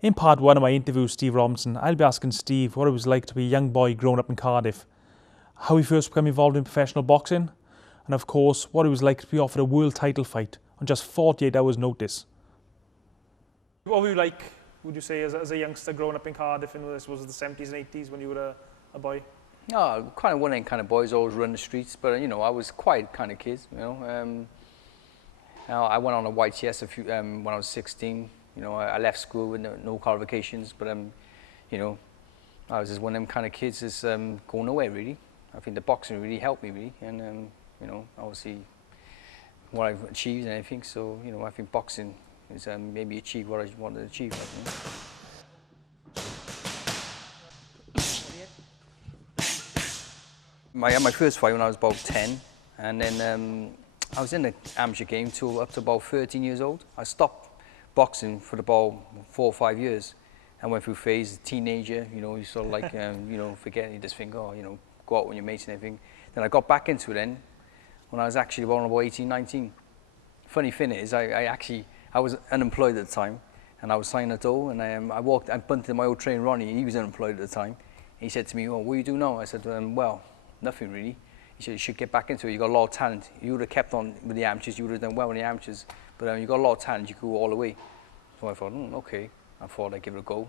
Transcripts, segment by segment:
In part one of my interview with Steve Robinson, I'll be asking Steve what it was like to be a young boy growing up in Cardiff, how he first became involved in professional boxing, and of course, what it was like to be offered a world title fight on just 48 hours notice. What were you like, would you say, as a youngster growing up in Cardiff in this was the 70s and 80s when you were a boy? No, kind of one of them kind of boys, always run the streets, but you know, I was quiet kind of kid, you know. I went on a YTS when I was 16. You know, I left school with no qualifications, but you know, I was just one of them kind of kids that's going nowhere really. I think the boxing really helped me really, and you know, obviously what I've achieved and everything. So you know, I think boxing has maybe achieved what I wanted to achieve. I had my first fight when I was about 10, and then I was in the amateur game till up to about 13 years old. I stopped boxing for about 4 or 5 years. I went through phase, teenager, you know, you sort of like, you know, forget, you just think, oh, you know, go out with your mates and everything. Then I got back into it then, when I was actually about 18, 19. Funny thing is, I was unemployed at the time, and I was signing at all, and I bumped into my old trainer Ronnie. He was unemployed at the time. He said to me, oh, what do you do now? I said, well, nothing really. He said, you should get back into it. You got a lot of talent. You would have kept on with the amateurs. You would have done well in the amateurs. But you got a lot of talent. You could go all the way. So I thought, okay. I thought I'd give it a go.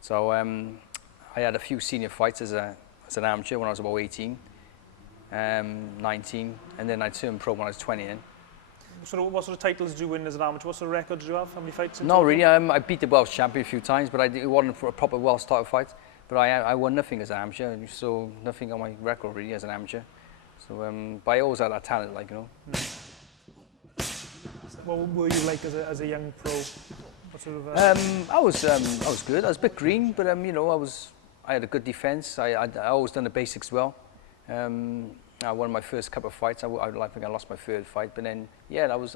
So I had a few senior fights as an amateur when I was about 18, 19, and then I turned pro when I was 20 then. So what sort of titles did you win as an amateur? What sort of records do you have? How many fights? No, really. I beat the Welsh champion a few times, but it wasn't for a proper Welsh title fight. But I won nothing as an amateur, so nothing on my record really as an amateur. So, but I always had that talent, like, you know. What were you like as a young pro? What sort of, I was good. I was a bit green, but you know, I had a good defense. I always done the basics well. I won my first couple of fights. I think I lost my third fight, but then yeah, I was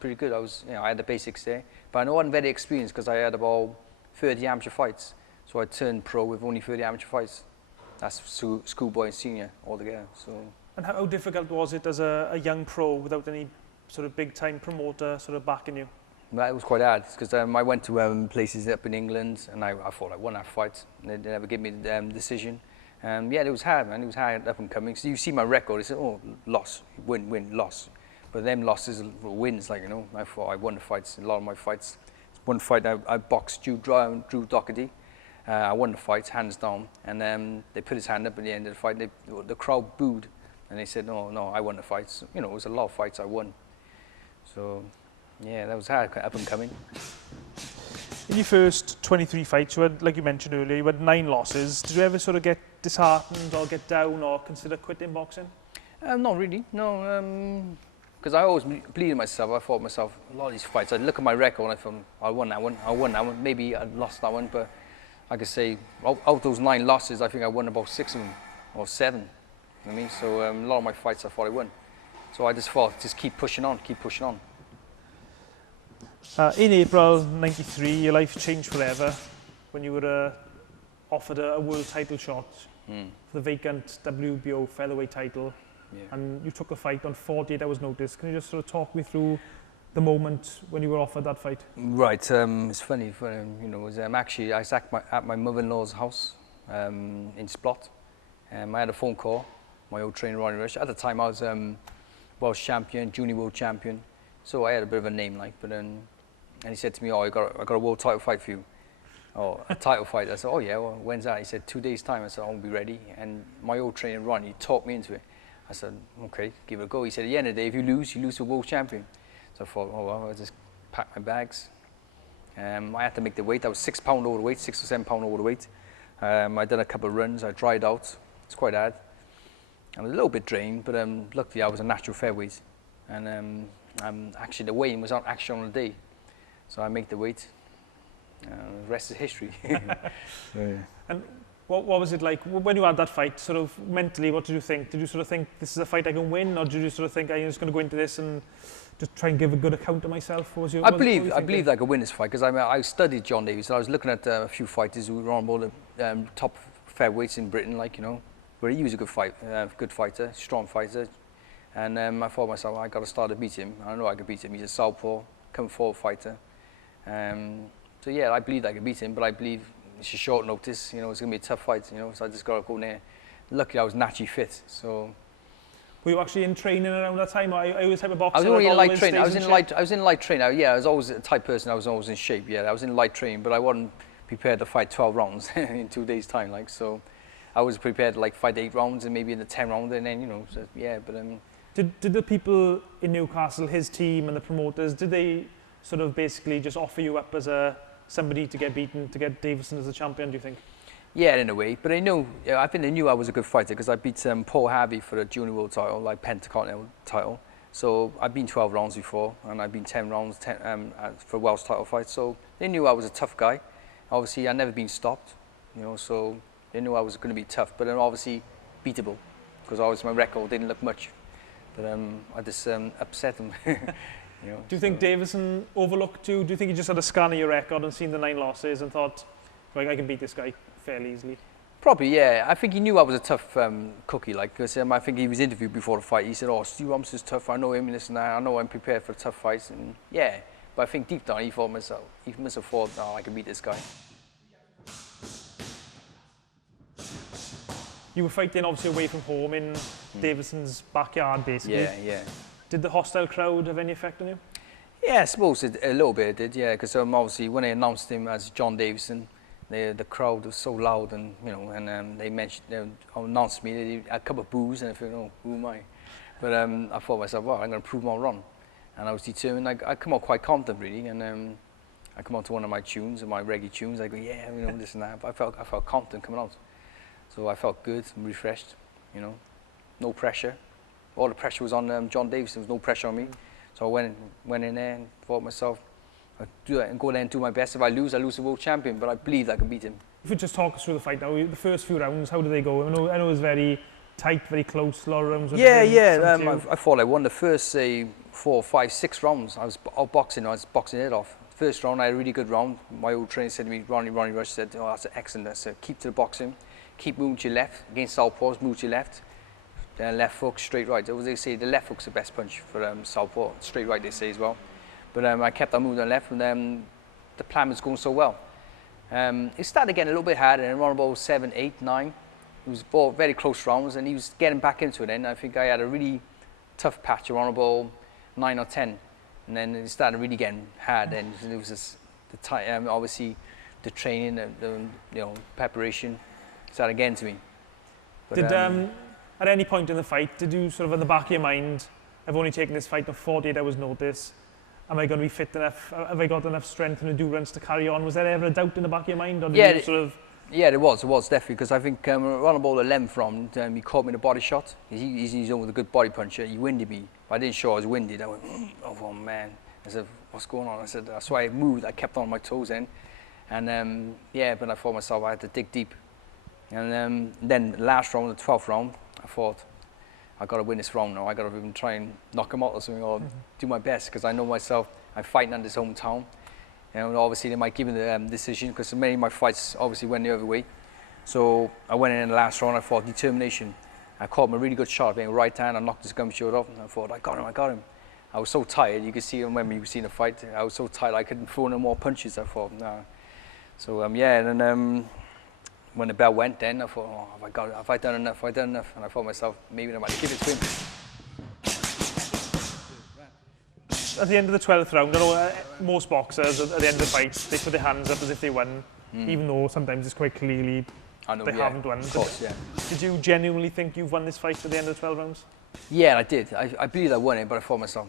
pretty good. You know, I had the basics there, but I wasn't very experienced because I had about 30 amateur fights. So I turned pro with only 30 amateur fights. That's schoolboy and senior altogether. So. And how difficult was it as a young pro without any sort of big time promoter sort of backing you? Well, it was quite hard because I went to places up in England and I thought I won that fight. And they never gave me the decision. Yeah, it was hard, man. It was hard up and coming. So you see my record, it's oh, loss, win, loss. But them losses were wins, like, you know. I thought I won the fights. A lot of my fights. One fight I boxed Drew Doherty. I won the fight, hands down, and they put his hand up at the end of the fight. The crowd booed, and they said, no, I won the fight. So, you know, it was a lot of fights I won. So, yeah, that was hard, up and coming. In your first 23 fights, you had, like you mentioned earlier, you had 9 losses. Did you ever sort of get disheartened or get down or consider quitting boxing? Not really, no. Because I always believed in myself. I thought myself, a lot of these fights, I'd look at my record and I thought, I won that one. Maybe I lost that one, but I could say, out of those 9 losses, I think I won about 6 of them, or 7. You know what I mean? So a lot of my fights I thought I won. So I just thought, just keep pushing on. In April '93, your life changed forever when you were offered a world title shot for the vacant WBO featherweight title. Yeah. And you took the fight on 48 hours notice. Can you just sort of talk me through the moment when you were offered that fight? Right, it's funny, you know, it was, actually I was at my mother-in-law's house in Splot. I had a phone call, my old trainer Ronnie Rush. At the time I was Welsh champion, junior world champion, so I had a bit of a name, like, but and he said to me, oh, I got a world title fight for you. Oh, a title fight. I said, oh yeah, well, when's that? He said, 2 days time. I said, I'll be ready. And my old trainer Ronnie talked me into it. I said, okay, give it a go. He said, at the end of the day, if you lose, you lose to a world champion. So I thought, oh, well, I'll just pack my bags. I had to make the weight. I was 6 pound over the weight, 6 or 7 pound over the weight. I done a couple of runs. I dried out. It's quite hard. I was a little bit drained, but luckily I was a natural fairweight. And actually the weigh-in was actually on the day. So I make the weight. The rest is history. So, yeah. And what was it like when you had that fight? Sort of mentally, what did you think? Did you sort of think this is a fight I can win, or did you sort of think I'm just going to go into this and just try and give a good account of myself? What was your, I believe I could win this fight because I studied John Davies. And I was looking at a few fighters who were on all the top fairweights in Britain, like, you know, where he was a good fighter, strong fighter. And I thought to myself, I got to start to beat him. I know I could beat him. He's a southpaw, come forward fighter. So yeah, I believe I could beat him, but I believe it's a short notice. You know, it's going to be a tough fight. You know, so I just got to go in there. Luckily, I was naturally fit, so. Were you actually in training around that time? I was type of boxer. I was only in light always training. I stays was in in shape? light. I was in light training. Yeah, I was always a type person. I was always in shape. Yeah, I was in light training, but I wasn't prepared to fight 12 rounds in 2 days' time. Like so, I was prepared to like fight 8 rounds and maybe in the 10 round, and then you know, so, yeah. But Did the people in Newcastle, his team and the promoters, did they sort of basically just offer you up as somebody to get beaten, to get Davison as the champion, do you think? yeah, in a way. But I knew. I think they knew I was a good fighter because I beat Paul Harvey for the junior world title, like Pentacontinental title. So I've been 12 rounds before, and I've been 10 rounds for Welsh title fights. So they knew I was a tough guy. Obviously, I'd never been stopped, you know. So they knew I was going to be tough, but then obviously beatable, because obviously my record didn't look much. But I just upset them. You know, Do you think Davison overlooked you? Do you think he just had a scan of your record and seen the 9 losses and thought, like, I can beat this guy fairly easily? Probably, yeah. I think he knew I was a tough cookie, like, because I think he was interviewed before the fight. He said, "Oh, Steve Robson's tough. I know him and this and that. I know I'm prepared for tough fights." And yeah, but I think deep down he must have thought, "Oh, I can beat this guy." You were fighting obviously away from home in Davison's backyard, basically. Yeah, yeah. Did the hostile crowd have any effect on you? Yeah, I suppose a little bit it did, yeah, because obviously when they announced him as John Davison, the crowd was so loud, and you know, and they announced me, they had a couple of boos, and I thought, oh, who am I? But I thought to myself, well, I'm going to prove them all wrong, and I was determined. I come out quite confident, really, and I come out to one of my tunes, my reggae tunes. I go, yeah, you know, this and that. But I felt confident coming out, so I felt good and refreshed, you know, no pressure. All the pressure was on John Davison. There was no pressure on me. So I went in there and thought to myself, I'll do it and go there and do my best. If I lose the world champion, but I believe I can beat him. If you just talk us through the fight now, the first few rounds, how did they go? I know it was very tight, very close, a lot of rounds. I thought I won the first, say, 4, 5, 6 rounds. I was boxing it off. First round, I had a really good round. My old trainer said to me, Ronnie Rush said, oh, that's excellent. I said, keep to the boxing. Keep moving to your left. Against southpaws, move to your left. Then left hook, straight right. As they say, the left hook's the best punch for southpaw. Straight right, they say as well. But I kept on moving on left, and the plan was going so well. It started getting a little bit harder, and around about 7, 8, 9. It was 4 very close rounds, and he was getting back into it then. I think I had a really tough patch around about 9 or 10. And then it started really getting hard, and it was just the time, obviously the training, the you know, preparation started getting to me. But, at any point in the fight, did you sort of in the back of your mind, I've only taken this fight on 48 hours notice, am I going to be fit enough, have I got enough strength and endurance to carry on? Was there ever a doubt in the back of your mind? Or did you sort of... Yeah, it was definitely, because I think around about the 11th round, he caught me in a body shot. He's with a good body puncher. He winded me. I didn't show I was winded. I went, oh man. I said, what's going on? I said, that's why I moved. I kept on my toes then. And yeah, but I thought myself I had to dig deep. And then the last round, the 12th round, I thought, I got to win this round now. I got to even try and knock him out or something, or do my best, because I know myself. I'm fighting in this hometown. You know, obviously they might give me the decision, because many of my fights obviously went the other way. So I went in the last round. I thought determination. I caught him a really good shot, being right hand. I knocked his gum shield off, and I thought, I got him. I was so tired. You could see him when we were seeing the fight. I was so tired I couldn't throw no more punches. I thought, no. So yeah, and then when the bell went, then I thought, oh, have I done enough? And I thought myself, maybe I might give it to him. At the end of the 12th round, I know most boxers at the end of the fight, they put their hands up as if they won, even though sometimes it's quite clearly they haven't won. Of course, yeah. Did you genuinely think you've won this fight at the end of the 12 rounds? Yeah, I did. I believe I won it, but I thought myself,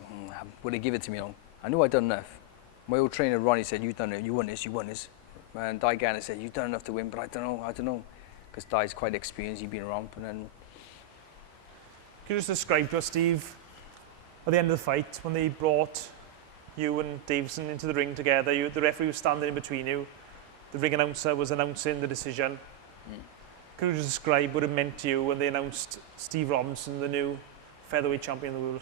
would they give it to me? You know? I knew I'd done enough. My old trainer Ronnie said, you've done it, you won this. And Di Gannon said, you've done enough to win, but I don't know. Because Di's quite experienced, he'd been around. And then... Can you just describe to us, Steve, at the end of the fight, when they brought you and Davison into the ring together, the referee was standing in between you, the ring announcer was announcing the decision. Could you just describe what it meant to you when they announced Steve Robinson, the new featherweight champion of the world?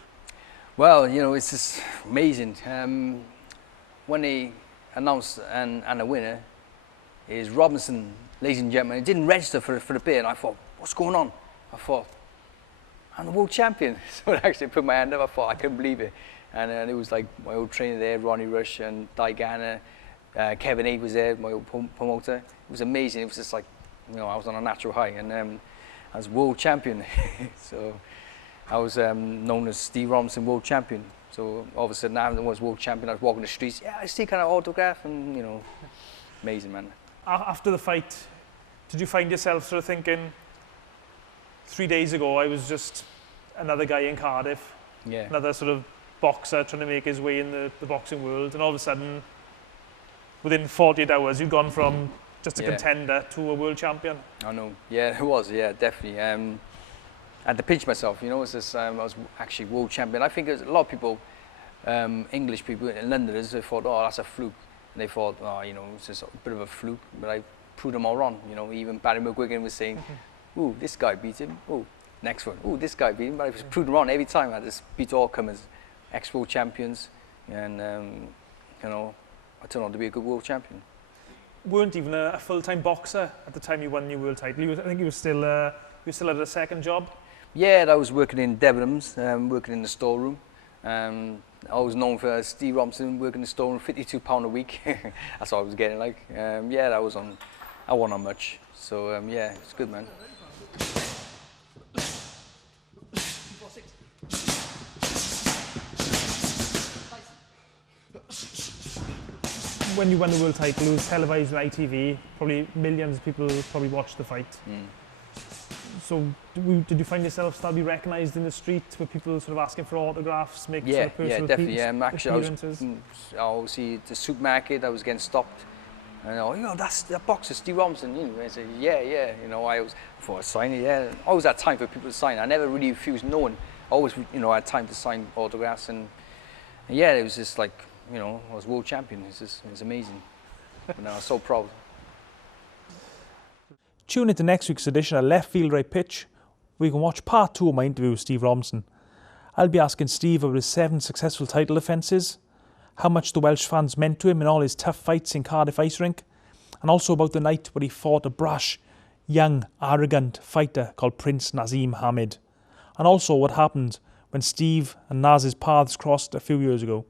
Well, you know, it's just amazing. When they announced and the winner is Robinson, ladies and gentlemen, it didn't register for the bid, and I thought, what's going on? I thought, I'm the world champion. So I actually put my hand up. I thought, I couldn't believe it. And it was like my old trainer there, Ronnie Rush and Di Gannon, Kevin A was there, my old promoter. It was amazing. It was just like, I was on a natural high, and I was world champion. So I was known as Steve Robinson, world champion. So all of a sudden, I was world champion. I was walking the streets. Yeah, I see kind of autograph, and amazing, man. After the fight, did you find yourself sort of thinking, 3 days ago I was just another guy in Cardiff, another sort of boxer trying to make his way in the boxing world, and all of a sudden, within 48 hours, you'd gone from just a contender to a world champion? I know. Yeah, it was. Yeah, definitely. I had to pinch myself. I was actually world champion. I think a lot of people, English people in Londoners, they thought, oh, that's a fluke. And they thought, oh, it's just a bit of a fluke. But I proved them all wrong. Even Barry McGuigan was saying, ooh, this guy beat him. Ooh, next one. Ooh, this guy beat him. But I was proved them wrong every time. I just beat all comers, ex-world champions, and I turned out to be a good world champion. Weren't even a full-time boxer at the time you won your world title. I think you were still at a second job. Yeah, I was working in Debenhams, working in the storeroom. I was known for Steve Robinson, working in the storeroom, £52 a week. That's what I was getting like. I wasn't on much. So it's good, man. When you won the world title, it was televised on ITV. Probably millions of people probably watched the fight. So did you find yourself start to be recognised in the street? Were people sort of asking for autographs, make sort of personal definitely. Actually, I was see the supermarket. I was getting stopped, and that's the boxer, Steve Robinson. I said, yeah. I thought I'd sign it. Yeah, I always had time for people to sign. I never really refused no one. I always, I had time to sign autographs, and it was just like, I was world champion. It was amazing. And I was so proud. Tune into next week's edition of Left Field Right Pitch, where you can watch part 2 of my interview with Steve Robinson. I'll be asking Steve about his 7 successful title defences, how much the Welsh fans meant to him in all his tough fights in Cardiff Ice Rink, and also about the night where he fought a brash, young, arrogant fighter called Prince Nazim Hamid, and also what happened when Steve and Naz's paths crossed a few years ago.